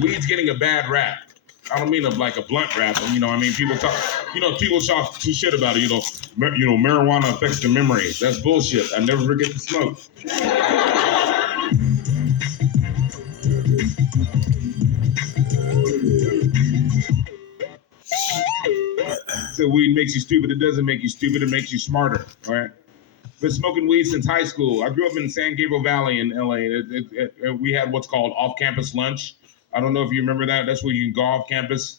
Weed's getting a bad rap. I don't mean like a blunt rap. You know, I mean people talk. You know, people talk shit about it. You know, marijuana affects the memory. That's bullshit. I never forget to smoke. So weed makes you stupid. It doesn't make you stupid. It makes you smarter. All right. Been smoking weed since high school. I grew up in San Gabriel Valley in LA. We had what's called off-campus lunch. I don't know if you remember that. That's where you can go off campus,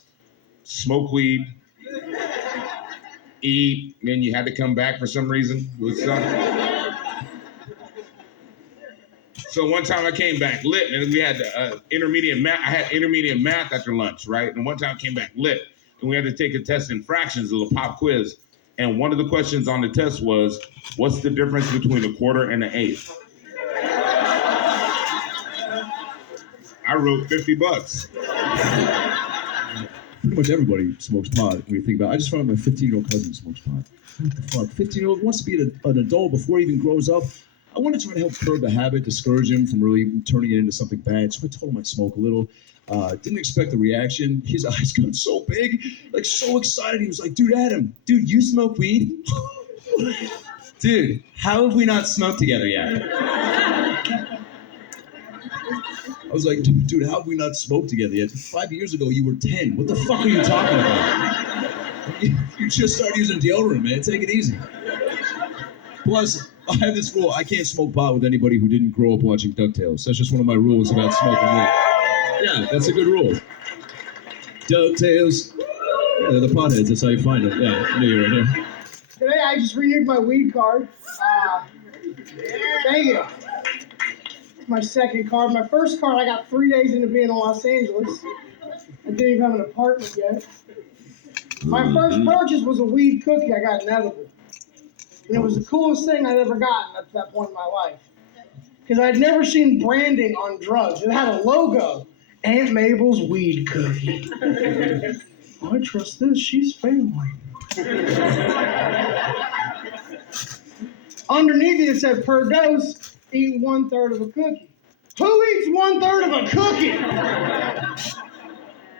smoke weed, eat, then you had to come back for some reason. So one time I came back lit, and we had intermediate math. I had intermediate math after lunch, right? And one time I came back lit, and we had to take a test in fractions, a little pop quiz. And one of the questions on the test was, what's the difference between a quarter and an eighth? I wrote $50. Pretty much everybody smokes pot when you think about it. I just found out my 15-year-old cousin smokes pot. What the fuck? 15-year-old wants to be an adult before he even grows up. I want to try to help curb the habit, discourage him from really turning it into something bad. So I told him I'd smoke a little. Didn't expect the reaction. His eyes got so big, like so excited. He was like, dude, Adam, dude, you smoke weed? Dude, how have we not smoked together yet? I was like, dude, how have we not smoked together yet? 5 years ago, you were 10. What the fuck are you talking about? You just started using deodorant, man. Take it easy. Plus, I have this rule. I can't smoke pot with anybody who didn't grow up watching DuckTales. That's just one of my rules about smoking weed. Yeah, that's a good rule. DuckTales. Yeah, they're the potheads. That's how you find them. Yeah, I knew you were right here. Today I just renewed my weed card. Thank you. My second card. My first card I got 3 days into being in Los Angeles. I didn't even have an apartment yet. My first purchase was a weed cookie. I got an edible. And it was the coolest thing I'd ever gotten up to that point in my life. Because I'd never seen branding on drugs. It had a logo. Aunt Mabel's weed cookie. Oh, I trust this. She's family. Underneath it said, per dose, eat 1/3 of a cookie. Who eats 1/3 of a cookie?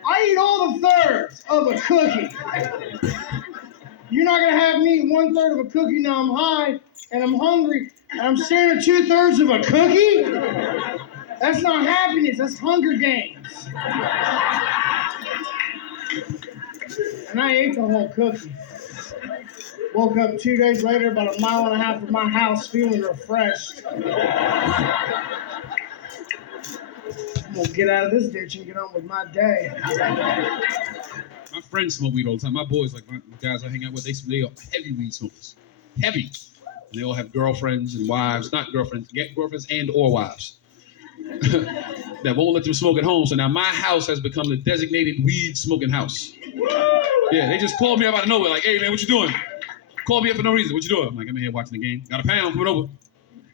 I eat all the thirds of a cookie. You're not going to have me eat 1/3 of a cookie now I'm high and I'm hungry and I'm staring at 2/3 of a cookie? That's not happiness, that's Hunger Games. And I ate the whole cookie. Woke up 2 days later, about 1.5 miles from my house, feeling refreshed. I'm gonna get out of this ditch and get on with my day. My friends smoke weed all the time. My boys, like my guys I hang out with, they are heavy weed smokers. Heavy. They all have girlfriends and wives, not girlfriends, get girlfriends and or wives. That won't let them smoke at home. So now my house has become the designated weed smoking house. Yeah, they just called me up out of nowhere, like, hey man, what you doing? Called me up for no reason. What you doing? I'm like, I'm in here watching the game. Got a pound, coming over.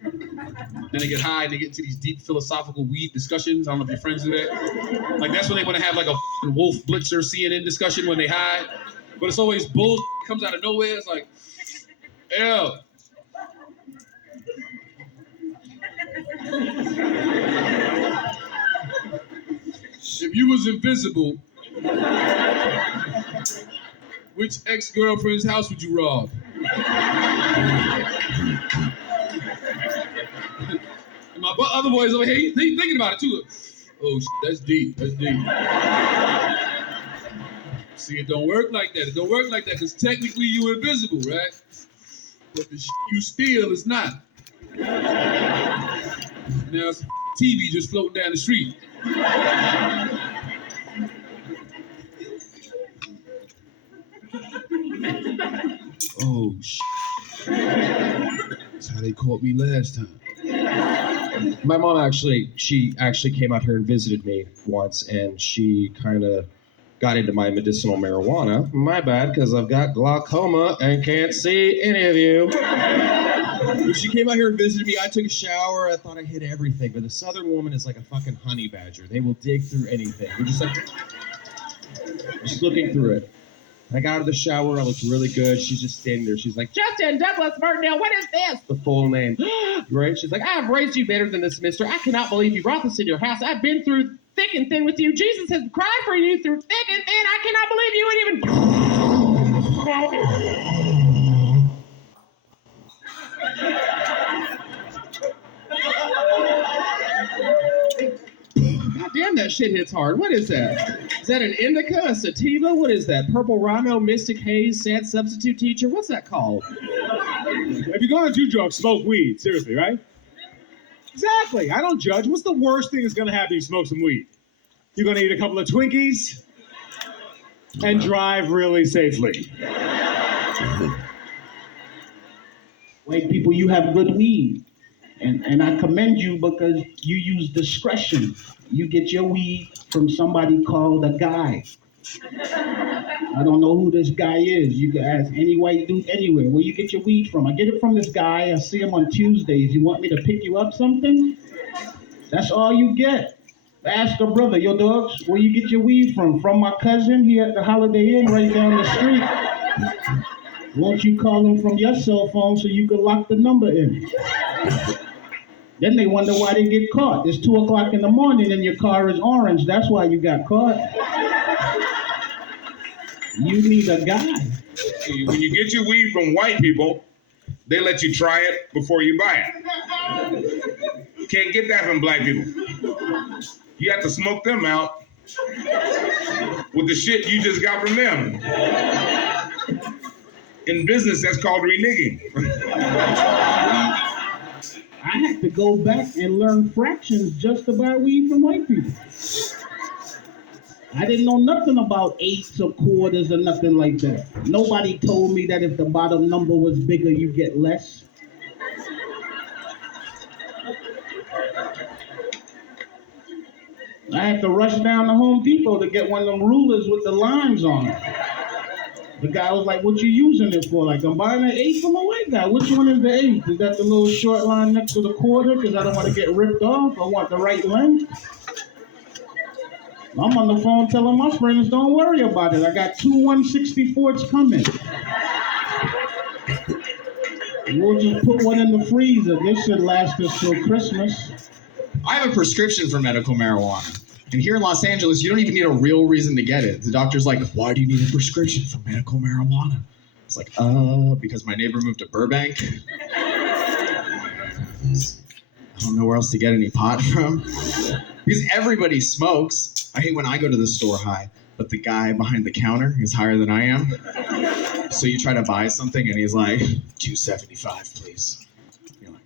Then they get high and they get into these deep philosophical weed discussions. I don't know if your friends do that. Like that's when they want to have like a Wolf Blitzer CNN discussion when they high. But it's always bull comes out of nowhere. It's like, ew. If you was invisible, which ex-girlfriend's house would you rob? And my other boys over here, he thinking about it too. Oh, that's deep. That's deep. See, it don't work like that. It don't work like that because technically you invisible, right? But the you steal is not. Now it's TV just floating down the street. Oh, that's how they caught me last time. My mom she came out here and visited me once, and she kind of got into my medicinal marijuana. My bad, because I've got glaucoma and can't see any of you. When she came out here and visited me, I took a shower. I thought I hit everything, but the Southern woman is like a fucking honey badger. They will dig through anything. We're just like, just looking through it. I got out of the shower. I looked really good. She's just standing there. She's like, Justin Douglas Martindale, what is this? The full name. Right? She's like, I've raised you better than this, mister. I cannot believe you brought this in your house. I've been through thick and thin with you. Jesus has cried for you through thick and thin. I cannot believe you would even. God damn, that shit hits hard. What is that? Is that an indica, a sativa? What is that? Purple Rhino, Mystic Haze, Sad Substitute Teacher? What's that called? If you're going to do drugs, smoke weed. Seriously, right? Exactly. I don't judge. What's the worst thing that's going to happen if you smoke some weed? You're going to eat a couple of Twinkies and drive really safely. White people, you have good weed. And I commend you because you use discretion. You get your weed from somebody called a guy. I don't know who this guy is. You can ask any white dude anywhere. Where you get your weed from? I get it from this guy. I see him on Tuesdays. You want me to pick you up something? That's all you get. Ask a brother, yo dogs, where you get your weed from? From my cousin here at the Holiday Inn right down the street. Won't you call him from your cell phone so you can lock the number in? Then they wonder why they get caught. It's 2 o'clock in the morning and your car is orange. That's why you got caught. You need a guy. When you get your weed from white people, they let you try it before you buy it. You can't get that from black people. You have to smoke them out with the shit you just got from them. In business, that's called reneging. I had to go back and learn fractions just to buy weed from white people. I didn't know nothing about eighths or quarters or nothing like that. Nobody told me that if the bottom number was bigger, you get less. I had to rush down to Home Depot to get one of them rulers with the lines on it. The guy was like, what you using it for? Like, I'm buying an eighth from a white guy. Which one is the eighth? Is that the little short line next to the quarter? Because I don't want to get ripped off. I want the right length. I'm on the phone telling my friends, don't worry about it. I got 2 1/64s coming. We'll just put one in the freezer. This should last us till Christmas. I have a prescription for medical marijuana. And here in Los Angeles, you don't even need a real reason to get it. The doctor's like, why do you need a prescription for medical marijuana? It's like, because my neighbor moved to Burbank. I don't know where else to get any pot from. Because everybody smokes. I hate when I go to the store high, but the guy behind the counter is higher than I am. So you try to buy something and he's like, $2.75, please. You're like,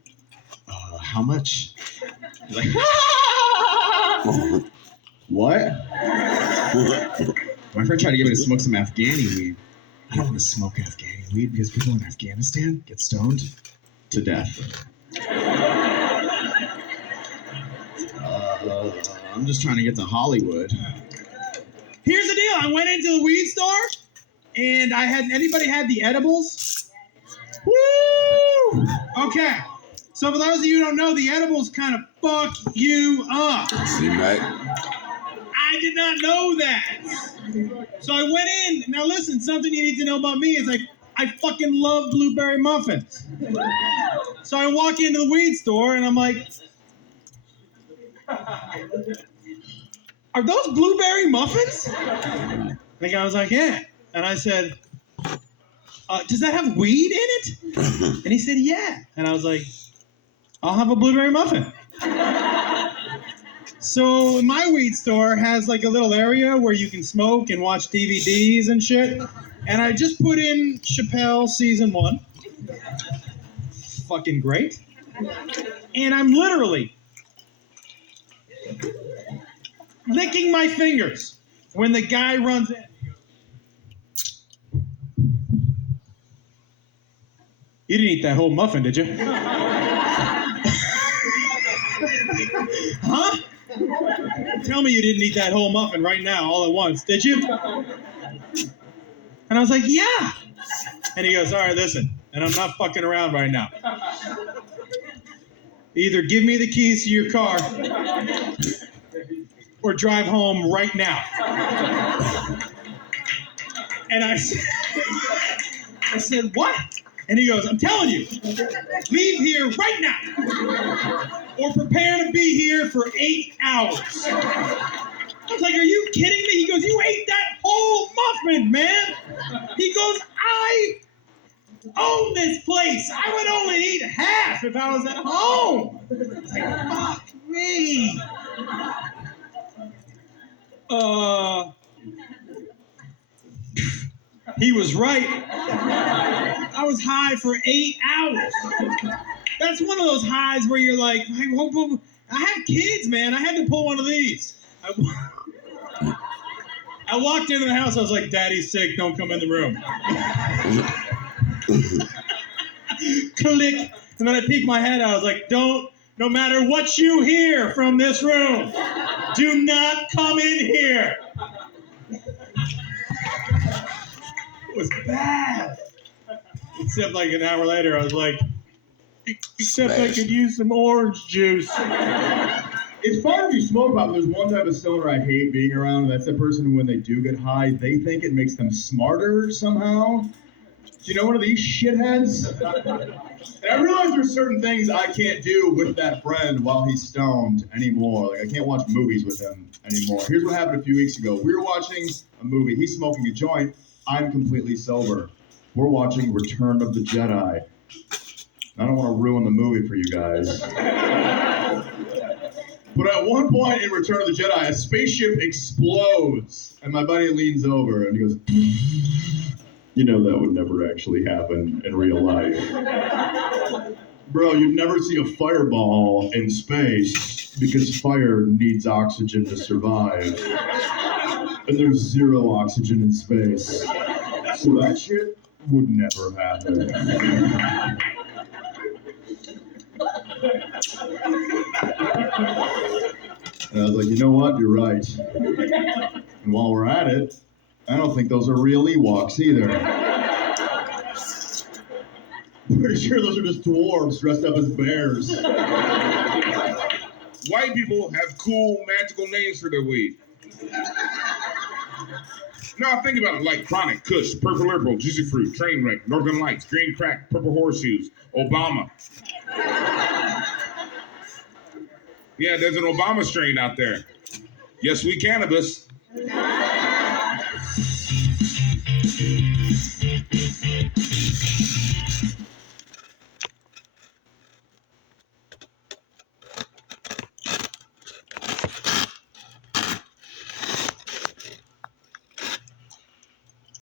how much? He's like, what? My friend tried to get me to smoke some Afghani weed. I don't want to smoke Afghani weed because people in Afghanistan get stoned to death. I'm just trying to get to Hollywood. Here's the deal. I went into the weed store, and anybody had the edibles? Woo! Okay. So for those of you who don't know, the edibles kind of fuck you up. See, right? I did not know that. So I went in. Now listen, something you need to know about me is I fucking love blueberry muffins. So I walk into the weed store, and I'm like, are those blueberry muffins? The guy was like, yeah. And I said, does that have weed in it? And he said, yeah. And I was like, I'll have a blueberry muffin. So my weed store has like a little area where you can smoke and watch DVDs and shit. And I just put in Chappelle season 1. Fucking great. And I'm literally licking my fingers when the guy runs in. You didn't eat that whole muffin, did you? Huh? Tell me you didn't eat that whole muffin right now, all at once, did you? And I was like, yeah. And he goes, all right, listen, and I'm not fucking around right now. Either give me the keys to your car or drive home right now. And I said, what? And he goes, I'm telling you, leave here right now. or prepare to be here for 8 hours. I was like, are you kidding me? He goes, you ate that whole muffin, man. He goes, I own this place. I would only eat half if I was at home. It's like, fuck me. He was right. I was high for 8 hours. That's one of those highs where you're like, I have kids, man. I had to pull one of these. I walked into the house. I was like, Daddy's sick. Don't come in the room. Click. And then I peeked my head out. I was like, no matter what you hear from this room, do not come in here. It was bad. Except like an hour later, I was like, except I could use some orange juice. It's fun if you smoke pot, but there's one type of stoner I hate being around, and that's the person who, when they do get high, they think it makes them smarter somehow. Do you know one of these shitheads? And I realize there's certain things I can't do with that friend while he's stoned anymore. Like, I can't watch movies with him anymore. Here's what happened a few weeks ago. We were watching a movie. He's smoking a joint. I'm completely sober. We're watching Return of the Jedi. I don't want to ruin the movie for you guys. But at one point in Return of the Jedi, a spaceship explodes. And my buddy leans over and he goes, you know that would never actually happen in real life. Bro, you'd never see a fireball in space because fire needs oxygen to survive. And there's 0 oxygen in space. So that shit would never happen. And I was like, you know what? You're right. And while we're at it, I don't think those are real Ewoks either. Pretty sure those are just dwarves dressed up as bears. White people have cool, magical names for their weed. Now think about it, like Chronic, Kush, Purple Liberal, Juicy Fruit, Trainwreck, Northern Lights, Green Crack, Purple Horseshoes, Obama. Yeah, there's an Obama strain out there. Yes, we cannabis.